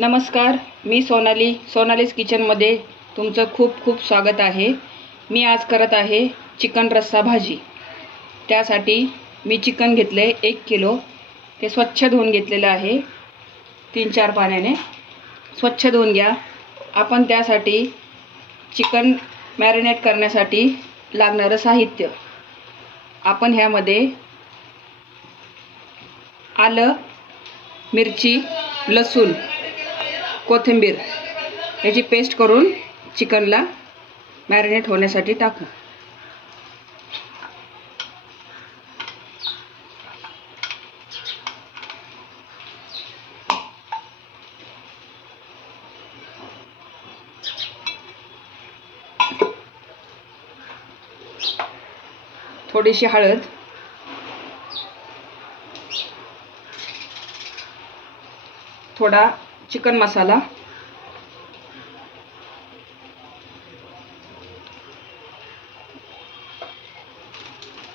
नमस्कार, मी सोनालीज किचनमध्ये तुमचं खूप खूप स्वागत आहे। मी आज करत आहे चिकन रस्सा भाजी। त्यासाठी मी चिकन घेतले 1 किलो। ते स्वच्छ धुवून घेतलेलं आहे 3-4 पाण्याने। स्वच्छ धुवून घ्या। आपण त्यासाठी चिकन मॅरिनेट करण्यासाठी लागणारं साहित्य आपण ह्यामध्ये आलं, मिरची, लसूण, कोथिंबीर याची पेस्ट करून चिकनला मॅरिनेट होण्यासाठी टाकू। थोडीशी हळद, थोडा चिकन मसाला,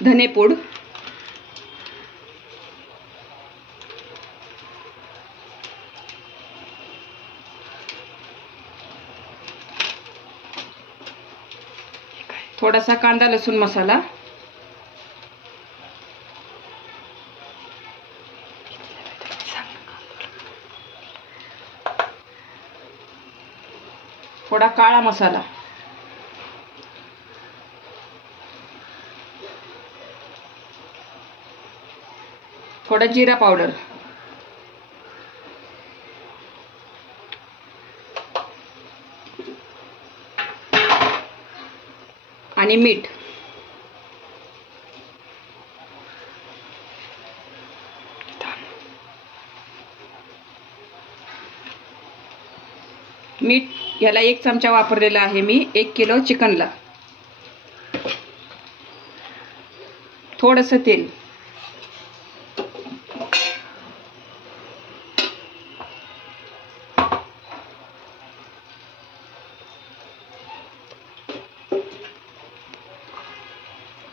धनेपूड, थोडासा कांदा लसूण मसाला, थोडा काळा मसाला, थोडा जीरा पावडर, आणि मीठ। मीठ याला 1 चमचा वापरलेला आहे मी 1 किलो चिकनला। थोडंसं तेल,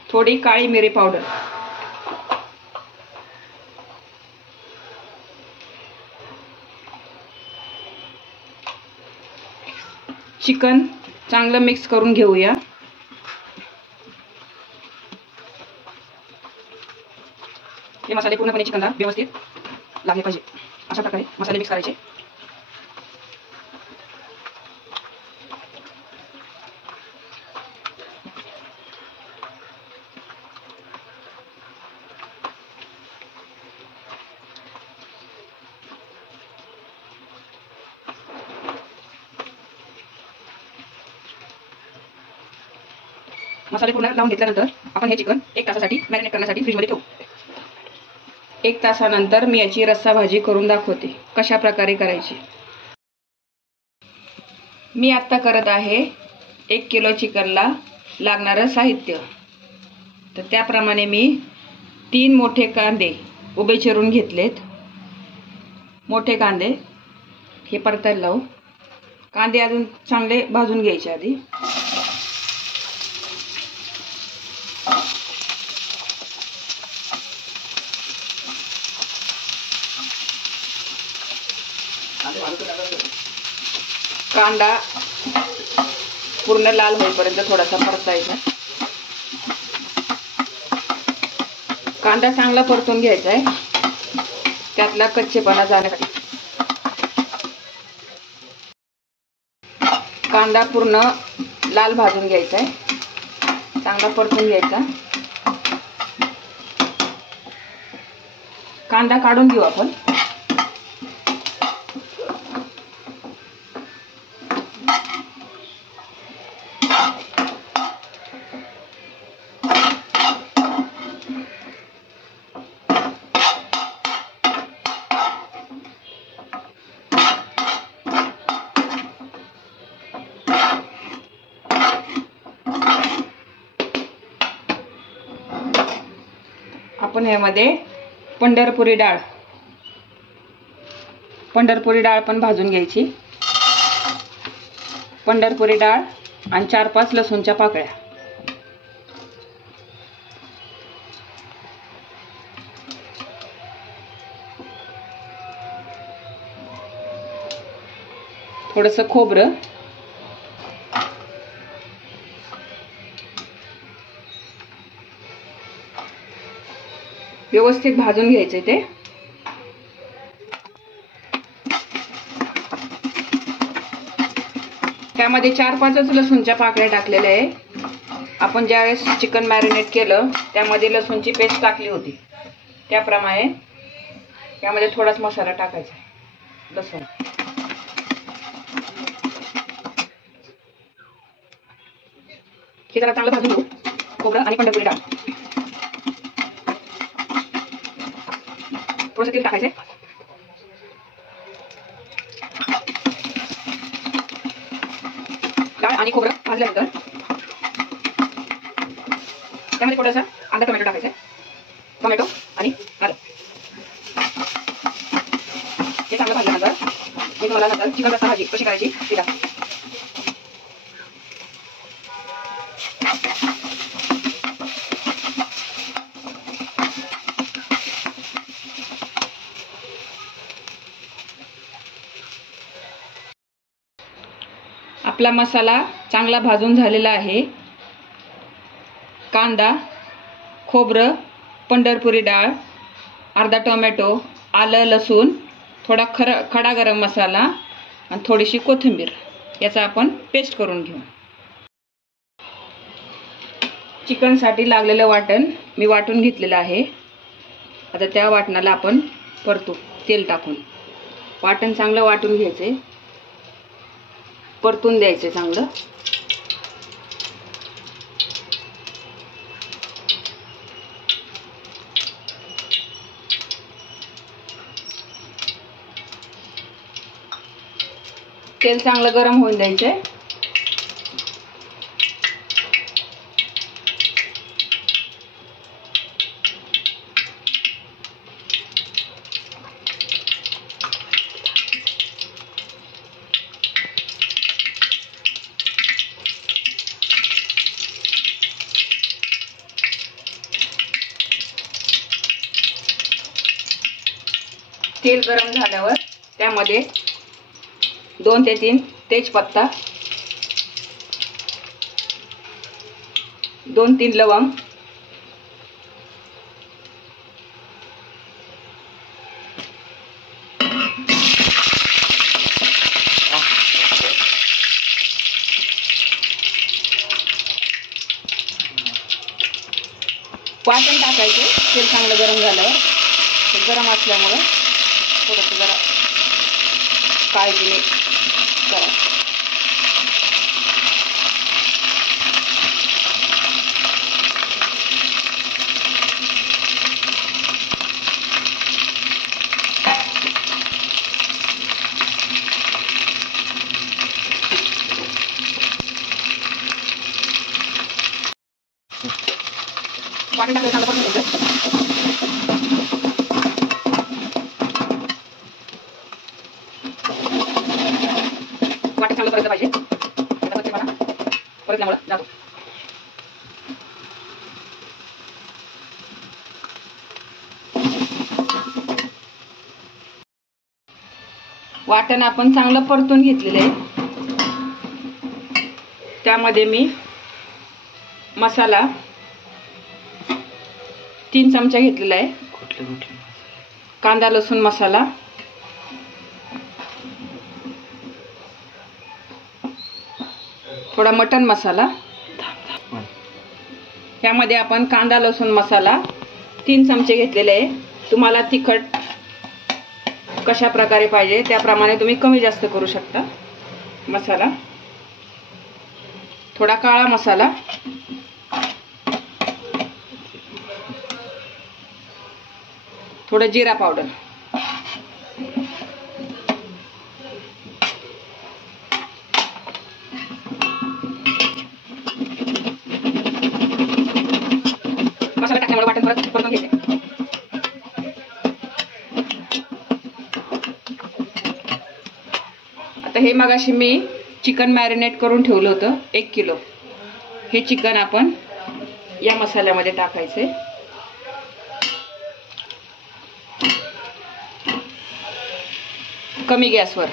थोडी काळी मिरी पावडर, चिकन चांगलं मिक्स करून घेऊया। हे मसाले पूर्णपणे चिकनला व्यवस्थित लागले पाहिजे, अशा प्रकारे मसाले मिक्स करायचे। मसाले पूर्ण लावून घेतल्यानंतर आपण हे चिकन 1 तासासाठी मॅरिनेट करण्यासाठी फ्रीजमध्ये ठेवू। 1 तासानंतर मी याची रस्सा भाजी करून दाखवते कशा प्रकारे करायची। मी आता करत आहे 1 किलो चिकनला लागणारं साहित्य। तर त्याप्रमाणे मी 3 मोठे कांदे उभे चिरून घेतलेत। मोठे कांदे हे परतायला लावू। कांदे अजून चांगले भाजून घ्यायचे आधी। कांदा पूर्ण लाल होईपर्यंत थोडासा परतायचा। कांदा चांगला परतून घ्यायचा आहे, त्यातला कच्चेपणा जाण्यासाठी। कांदा पूर्ण लाल भाजून घ्यायचा आहे, चांगला परतून घ्यायचा। कांदा काढून घेऊ आपण। आपण यामध्ये पंढरपुरी डाळ पण भाजून घ्यायची। पंढरपुरी डाळ आणि 4-5 लसूणच्या पाकळ्या। थोडंसं खोबरं, व्यवस्थित भाजून घ्यायचे ते. त्यामध्ये 4-5 लसूणच्या पाकळ्या टाकलेल्या आहे. आपण ज्यावेळेस चिकन मॅरिनेट केलं त्यामध्ये लसूणची पेस्ट टाकली होती, त्याप्रमाणे यामध्ये थोडाच मसाला टाकायचा आहे. लसूण, हे जरा चांगलं भाजून घेऊ. खोबरं आणि पंढरपुरी डाळ, थोडंसं तेल टाकायचं. डाळ आणि खोबरं भाजल्यानंतर त्यामध्ये थोडासा अर्धा टोमॅटो टाकायचा आहे. टोमॅटो आणि आलं हे चांगलं भाजल्यानंतर मी तुम्हाला नंतर चिकन रस्सा भाजी कशी करायची ती दाखवते. आपला मसाला चांगला भाजून झालेला आहे. कांदा, खोबरं, पंढरपुरी डाळ, अर्धा टोमॅटो, आलं, लसूण, थोडा खडा गरम मसाला आणि थोडीशी कोथिंबीर याचा आपण पेस्ट करून घेऊ. चिकनसाठी लागलेलं वाटण मी वाटून घेतलेलं आहे. आता त्या वाटणाला आपण परतू तेल टाकून. वाटण चांगलं वाटून घ्यायचे, परतून द्यायचे चांगलं. तेल चांगलं गरम होऊन द्यायचे. तेल गरम झाल्यावर त्यामध्ये 2 ते 3 तेजपत्ता, 2-3 लवंग, वाटण टाकायचे. तेल चांगलं गरम झाल्यावर, गरम असल्यामुळे थोडंसं जरा काळजीने करा. वाटण टाकलं चांगलं परतून घ्यायचं. वाटण चांगलं परतलं पाहिजे. परतल्यामुळे जातो. वाटण आपण चांगलं परतून घेतलेलं आहे. त्यामध्ये मी मसाला 3 चमचा घेतलेला आहे. कांदा लसूण मसाला, थोडा मटन मसाला. यामध्ये आपण कांदा लसूण मसाला 3 चमचे घेतलेले आहे. तुम्हाला तिखट कशा प्रकारे पाहिजे त्याप्रमाणे तुम्ही कमी जास्त करू शकता. मसाला, थोडा काळा मसाला, थोडं जिरा पावडर, मसाला टाकल्यामुळे वाटण परतून घ्यायचे. आता हे मगाशी मी चिकन मॅरिनेट करून ठेवलं होतं 1 किलो. हे चिकन आपण या मसाल्यामध्ये टाकायचे. कमी गॅसवर.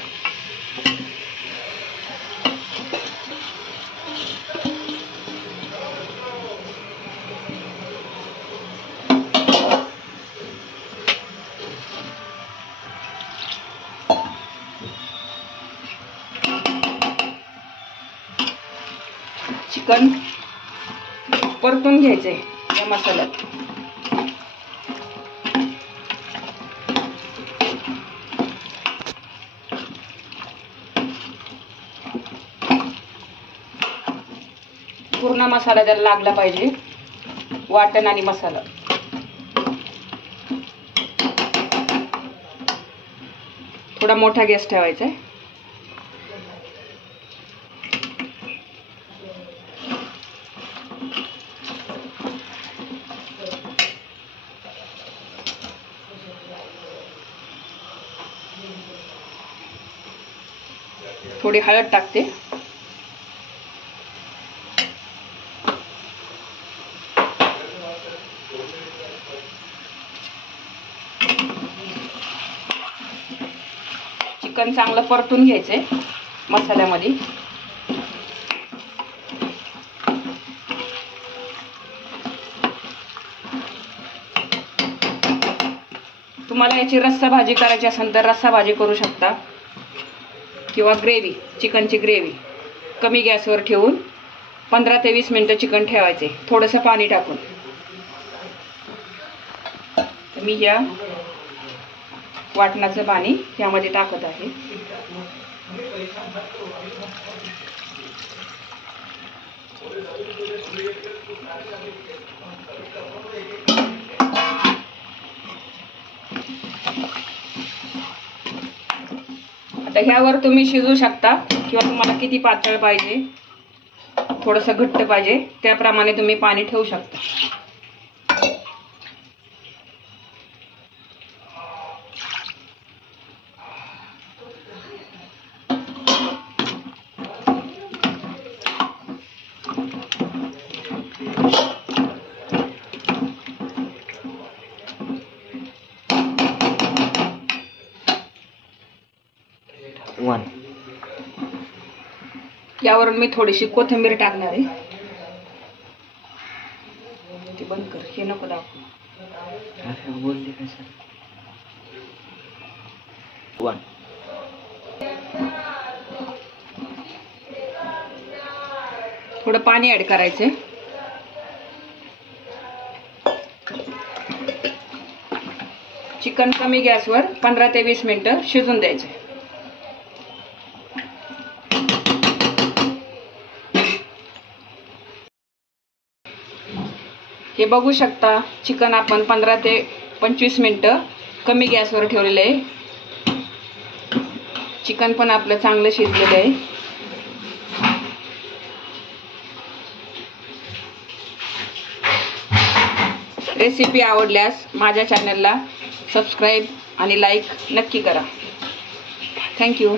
चिकन परतून घ्यायचे या मसाल्यात. पूर्ण मसाला त्याला लागला पाहिजे, वाटण आणि मसाला. थोडा मोठा गॅस ठेवायचा आहे. थोडी हळद टाकते. चिकन चांगलं परतून घ्यायचंय मसाल्यामध्ये. तुम्हाला याची रस्सा भाजी करायची असेल तर रस्सा भाजी करू शकता, किंवा ग्रेव्ही, चिकनची ग्रेव्ही. कमी गॅसवर ठेवून 15 ते 20 मिनिटं चिकन ठेवायचे, थोडंसं पाणी टाकून. तर मी या वाटणाचं पाणी यामध्ये टाकत आहे. आता ह्यावर तुम्ही शिजवू शकता, किंवा तुम्हाला किती पातळ पाहिजे, थोडंसं घट्ट पाहिजे, त्याप्रमाणे तुम्ही पाणी ठेवू शकता. यावरून मी थोडीशी कोथिंबीर टाकणार आहे. ते बंद कर, हे नको दाखवू. थोडं पाणी ऍड करायचंय. चिकन कमी गॅसवर 15 ते 20 मिनिटं शिजून द्यायचे. हे बघू शकता, चिकन आपण 15 ते 25 मिनिटं कमी गॅसवर ठेवलेले आहे. चिकन पण आपलं चांगलं शिजलेलं आहे. रेसिपी आवडल्यास माझ्या चॅनलला सबस्क्राईब आणि लाईक नक्की करा. थँक्यू.